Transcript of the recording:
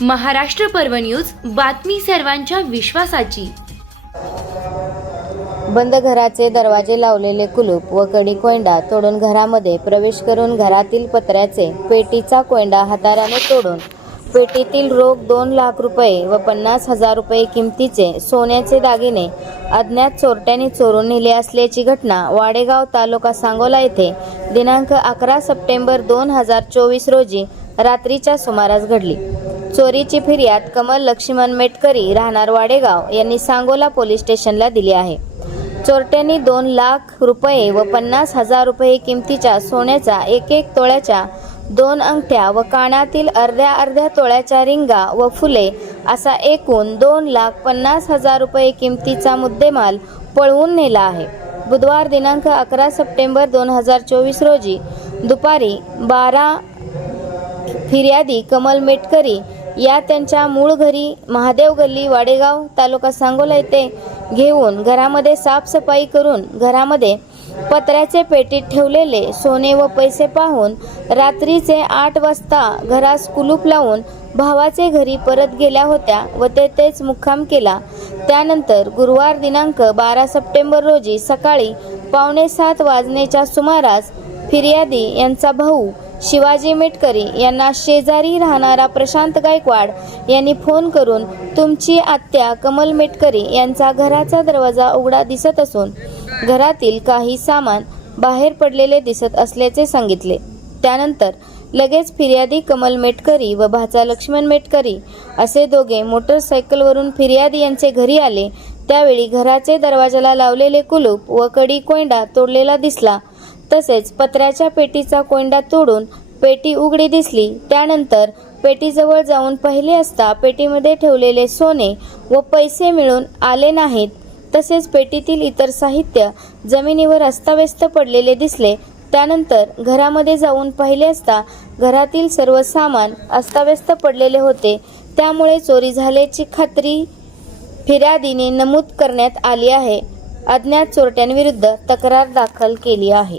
महाराष्ट्र पर्व न्यूज बातमी सर्वांच्या विश्वासाची. बंद घराचे दरवाजे लावलेले कुलूप व कडी कोंडा तोडून घरामध्ये प्रवेश करून घरातील पत्र्याचे पेटीचा कोंडा हाताराने तोडून पेटीतील रोख दोन लाख रुपये व पन्नास हजार रुपये किमतीचे सोन्याचे दागिने अज्ञात चोरट्याने चोरून नेले असल्याची घटना वाडेगाव तालुका सांगोला येथे दिनांक अकरा सप्टेंबर दोन हजार चोवीस रोजी रात्रीच्या सुमारास घडली. चोरीची फिर्याद कमल लक्ष्मण मेटकरी राहणार वाडेगाव यांनी सांगोला पोलीस स्टेशनला दिली आहे. चोरट्यांनी दोन लाख रुपये व पन्नास हजार रुपये किमतीच्या सोन्याच्या एक एक तोळ्याच्या दोन अंगठ्या व कानातील अर्ध्या अर्ध्या तोळ्याच्या रिंगा व फुले असा एकूण दोन लाख पन्नास हजार रुपये किमतीचा मुद्देमाल पळवून नेला आहे. बुधवार दिनांक अकरा सप्टेंबर दोन हजार चोवीस रोजी दुपारी बारा फिर्यादी कमल मेटकरी या त्यांच्या मूळ घरी महादेव गल्ली वाडेगाव तालुका सांगोला येथे घेऊन घरामध्ये साफसफाई करून घरामध्ये पत्र्याचे पेटीत ठेवलेले सोने व पैसे पाहून रात्रीचे आठ वाजता घरास कुलूप लावून भावाचे घरी परत गेल्या होत्या व तेथेच मुक्काम केला. त्यानंतर गुरुवार दिनांक बारा सप्टेंबर रोजी सकाळी पावणे सात वाजण्याच्या सुमारास फिर्यादी यांचा भाऊ शिवाजी मेटकरी यांना शेजारी राहणारा प्रशांत गायकवाड यांनी फोन करून तुमची आत्या कमल मेटकरी यांचा घराचा दरवाजा उघडा दिसत असून घरातील काही सामान बाहेर पडलेले दिसत असल्याचे सांगितले. त्यानंतर लगेच फिर्यादी कमल मेटकरी व भाचा लक्ष्मण मेटकरी असे दोघे मोटरसायकलवरून फिर्यादी यांचे घरी आले. त्यावेळी घराचे दरवाजाला लावलेले कुलूप व कडी कोंडा तोडलेला दिसला. तसेच पत्र्याच्या पेटीचा कोंडा तोडून पेटी उघडी दिसली. त्यानंतर पेटीजवळ जाऊन पाहिले असता पेटीमध्ये ठेवलेले सोने व पैसे मिळून आले नाहीत. तसेच पेटीतील इतर साहित्य जमिनीवर अस्ताव्यस्त पडलेले दिसले. त्यानंतर घरामध्ये जाऊन पाहिले असता घरातील सर्व सामान अस्ताव्यस्त पडलेले होते. त्यामुळे चोरी झाल्याची खात्री फिर्यादीने नमूद करण्यात आली आहे. अज्ञात चोरट्यांविरुद्ध तक्रार दाखल केली आहे.